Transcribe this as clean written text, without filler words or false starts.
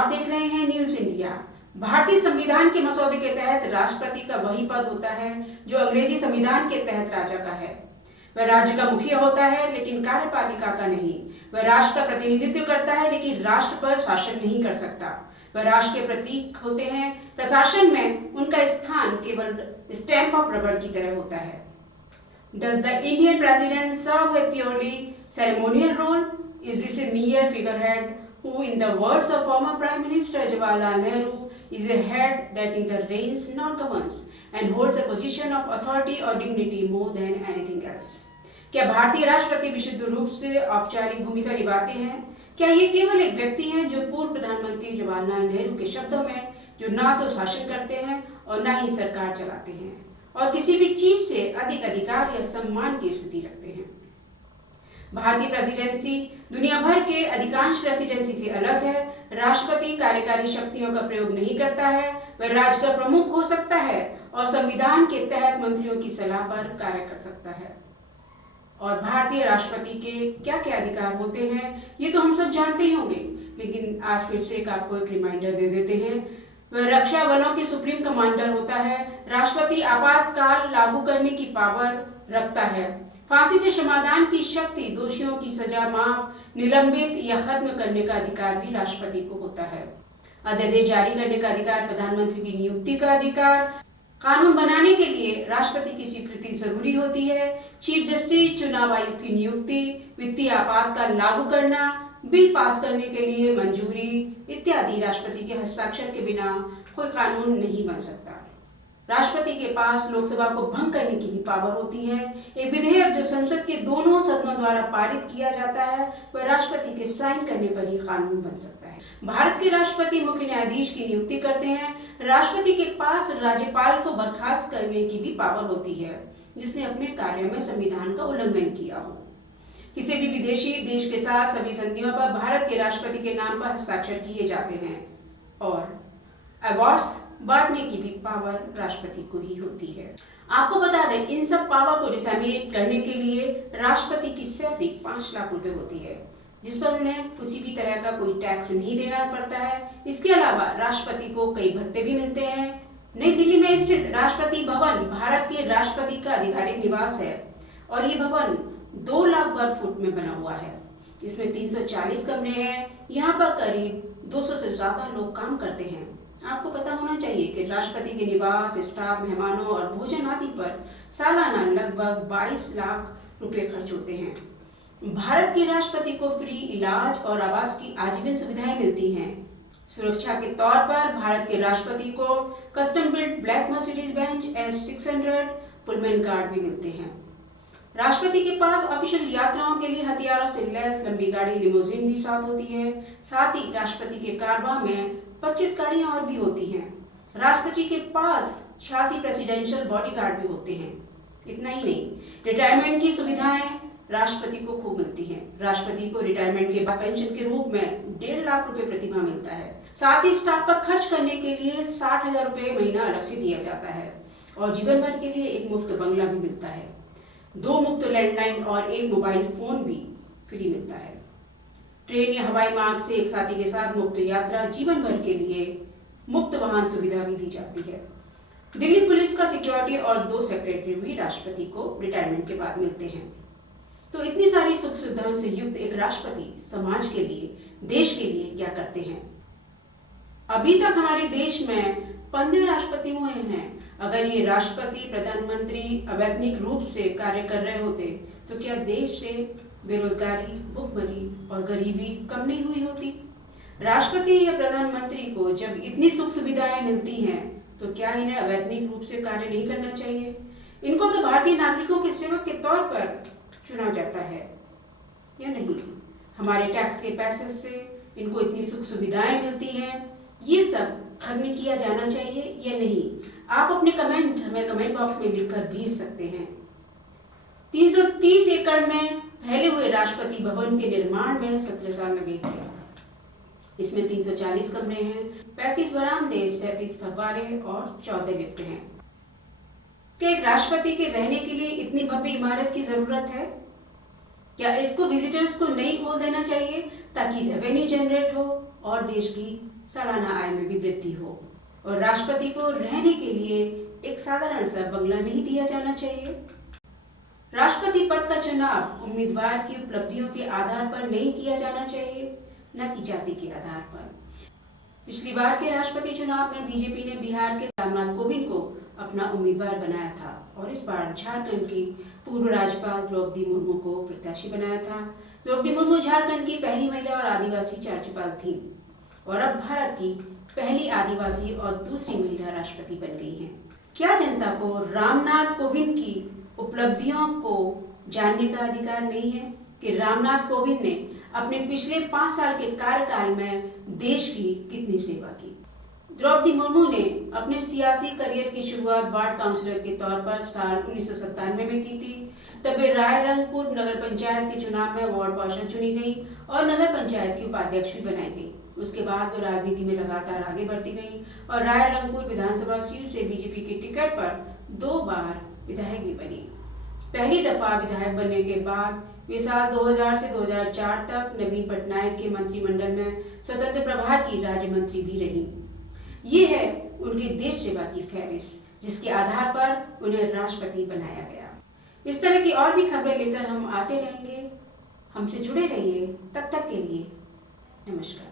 आप देख रहे हैं न्यूज इंडिया। भारतीय संविधान के मसौदे के तहत राष्ट्रपति का वही पद होता है जो अंग्रेजी संविधान के तहत राजा का है। वह राज्य का मुखिया होता है लेकिन कार्यपालिका का नहीं। वह राष्ट्र का प्रतिनिधित्व करता है लेकिन राष्ट्र पर शासन नहीं कर सकता। वह राष्ट्र के प्रतीक होते हैं। प्रशासन में उनका स्थान केवल स्टैंप ऑफ रबर की तरह होता है। Does the Indian president serve a purely ceremonial role? Is this a mere figurehead who, in the words of former Prime Minister Jawaharlal Nehru, is a head that neither reigns nor governs and holds a position of authority or dignity more than anything else? क्या भारतीय राष्ट्रपति विशुद्ध रूप से औपचारिक भूमिका निभाते हैं? क्या ये केवल एक व्यक्ति हैं जो पूर्व प्रधानमंत्री जवाहरलाल नेहरू के शब्दों में जो ना तो शासन करते हैं और ना ही सरकार चलाते हैं और किसी भी चीज से अधिक अधिकार या सम्मान की स्थिति रखते हैं? भारतीय प्रेसिडेंसी दुनिया भर के अधिकांश प्रेसिडेंसी से अलग है। राष्ट्रपति कार्यकारी शक्तियों का प्रयोग नहीं करता है। वह राज्य का प्रमुख हो सकता है और संविधान के तहत मंत्रियों की सलाह पर कार्य कर सकता है। और भारतीय राष्ट्रपति के क्या क्या अधिकार होते हैं ये तो हम सब जानते ही होंगे, लेकिन आज फिर से आपको एक रिमाइंडर दे देते हैं। वह रक्षा बलों के सुप्रीम कमांडर होता है। राष्ट्रपति आपातकाल लागू करने की पावर रखता है। फांसी से समाधान की शक्ति, दोषियों की सजा माफ, निलंबित या खत्म करने का अधिकार भी राष्ट्रपति को होता है। अध्यादेश जारी करने का अधिकार, प्रधानमंत्री की नियुक्ति का अधिकार, कानून बनाने के लिए राष्ट्रपति की स्वीकृति जरूरी होती है। चीफ जस्टिस, चुनाव आयुक्त की नियुक्ति, वित्तीय आपातकाल लागू करना, बिल पास करने के लिए मंजूरी इत्यादि राष्ट्रपति के हस्ताक्षर के बिना कोई कानून नहीं बन सकता। राष्ट्रपति के पास लोकसभा को भंग करने की भी पावर होती है। एक विधेयक जो संसद के दोनों सदनों द्वारा पारित किया जाता है वह राष्ट्रपति के साइन करने पर ही कानून बन सकता है। भारत के राष्ट्रपति मुख्य न्यायाधीश की नियुक्ति करते हैं। राष्ट्रपति के पास राज्यपाल को बर्खास्त करने की भी पावर होती है जिसने अपने कार्य में संविधान का उल्लंघन किया हो। किसी भी विदेशी देश के साथ सभी संधियों पर भारत के राष्ट्रपति के नाम पर हस्ताक्षर किए जाते हैं और अवार्ड्स बांटने की भी पावर राष्ट्रपति को ही होती है। आपको बता दें, इन सब पावर को डिसैमिनेट करने के लिए राष्ट्रपति की सैलरी 5 लाख रुपए होती है जिस पर उन्हें किसी भी तरह का कोई टैक्स नहीं देना पड़ता है। इसके अलावा राष्ट्रपति को कई भत्ते भी मिलते हैं। नई दिल्ली में स्थित राष्ट्रपति भवन भारत के राष्ट्रपति का आधिकारिक निवास है और ये भवन 2 लाख वर्ग फुट में बना हुआ है। इसमें 340 कमरे हैं। यहाँ पर करीब 200 से ज्यादा लोग काम करते हैं। आपको पता होना चाहिए कि राष्ट्रपति के निवास, स्टाफ, मेहमानों और भोजन आदि पर सालाना लगभग 22 लाख रुपए खर्च होते हैं। भारत के राष्ट्रपति को फ्री इलाज और आवास की आजीवन सुविधाएं मिलती हैं। सुरक्षा के तौर पर भारत के राष्ट्रपति को custom built black Mercedes Benz S600 Pullman guard भी मिलते हैं। राष्ट्रपति के पास ऑफिशियल यात्राओं के लिए हथियारों से लैस लंबी गाड़ी लिमोजिन भी साथ होती है। साथ ही राष्ट्रपति के कारवां में 25 गाड़ियां और भी होती हैं। राष्ट्रपति के पास 86 प्रेसिडेंशियल बॉडीगार्ड भी होते हैं। इतना ही नहीं, रिटायरमेंट की सुविधाएं राष्ट्रपति को खूब मिलती हैं। राष्ट्रपति को रिटायरमेंट के बाद पेंशन के रूप में 1.5 लाख रुपए प्रतिमाह मिलता है। साथ ही स्टाफ पर खर्च करने के लिए 60,000 रुपए महीना अलग से दिया जाता है और जीवन भर के लिए एक मुफ्त बंगला भी मिलता है। 2 मुफ्त लैंडलाइन और 1 मोबाइल फोन भी फ्री मिलता है। ट्रेन या हवाई मार्ग से एक साथी के साथ मुफ्त यात्रा, जीवन भर के लिए मुफ्त वाहन सुविधा भी दी जाती है। दिल्ली पुलिस का सिक्योरिटी और 2 सेक्रेटरी भी राष्ट्रपति को रिटायरमेंट के बाद मिलते हैं। तो इतनी सारी सुख सुविधाओं से युक्त एक राष्ट्रपति समाज के लिए, देश के लिए क्या करते हैं? अभी तक हमारे देश में 15 राष्ट्रपति हुए हैं। अगर ये राष्ट्रपति, प्रधानमंत्री अवैतनिक रूप से कार्य कर रहे होते तो क्या देश से बेरोजगारी, भुखमरी और गरीबी कम नहीं हुई होती? राष्ट्रपति या प्रधानमंत्री को जब इतनी सुख सुविधाएं मिलती हैं तो क्या इन्हें अवैतनिक रूप से कार्य नहीं करना चाहिए? इनको तो भारतीय नागरिकों के सेवक के तौर पर चुना जाता है या नहीं? हमारे टैक्स के पैसे से इनको इतनी सुख सुविधाएं मिलती हैं, ये सब खत्म किया जाना चाहिए या नहीं? आप अपने कमेंट हमें कमेंट बॉक्स में लिखकर भेज सकते हैं। 330 एकड़ में फैले हुए राष्ट्रपति भवन के निर्माण में 17 साल लगे थे। इसमें 340 कमरे हैं, 35 बरामदे, 37 फव्वारे और 14 लिफ्ट हैं। क्या एक राष्ट्रपति के रहने के लिए इतनी भव्य इमारत की जरूरत है? क्या इसको विजिटर्स को नहीं खोल देना चाहिए ताकि रेवेन्यू जनरेट हो और देश की सालाना आय में भी वृद्धि हो और राष्ट्रपति को रहने के लिए एक साधारण सा बंगला नहीं दिया जाना चाहिए। राष्ट्रपति पद का चुनाव उम्मीदवार की उपलब्धियों के आधार पर नहीं किया जाना चाहिए, न कि जाति के आधार पर। पिछली बार के राष्ट्रपति चुनाव में बीजेपी ने बिहार के रामनाथ कोविंद को अपना उम्मीदवार बनाया था और इस बार झारखंड की पूर्व राज्यपाल द्रौपदी मुर्मू को प्रत्याशी बनाया था। द्रौपदी मुर्मू झारखंड की पहली महिला और आदिवासी राज्यपाल थी और अब भारत की पहली आदिवासी और दूसरी महिला राष्ट्रपति बन गई हैं। क्या जनता को रामनाथ कोविंद की उपलब्धियों को जानने का अधिकार नहीं है कि रामनाथ कोविंद ने अपने पिछले 5 साल के कार्यकाल में देश की कितनी सेवा की? द्रौपदी मुर्मू ने अपने सियासी करियर की शुरुआत वार्ड काउंसिलर के तौर पर साल 1997 में की थी। तब वे रायरंगपुर नगर पंचायत के चुनाव में वार्ड पार्षद चुनी गई और नगर पंचायत की उपाध्यक्ष भी बनाई गई। उसके बाद वो राजनीति में लगातार आगे बढ़ती गई और रायरंगपुर विधानसभा सीट से बीजेपी की टिकट पर 2 बार विधायक भी बनी। पहली दफा विधायक बनने के बाद वे साल 2000 से 2004 तक नवीन पटनायक के मंत्रिमंडल में स्वतंत्र प्रभार की राज्य मंत्री भी रही। ये है उनकी देश सेवा की फहरिस्त, जिसके आधार पर उन्हें राष्ट्रपति बनाया गया। इस तरह की और भी खबरें लेकर हम आते रहेंगे। हमसे जुड़े रहिए। तब तक के लिए नमस्कार।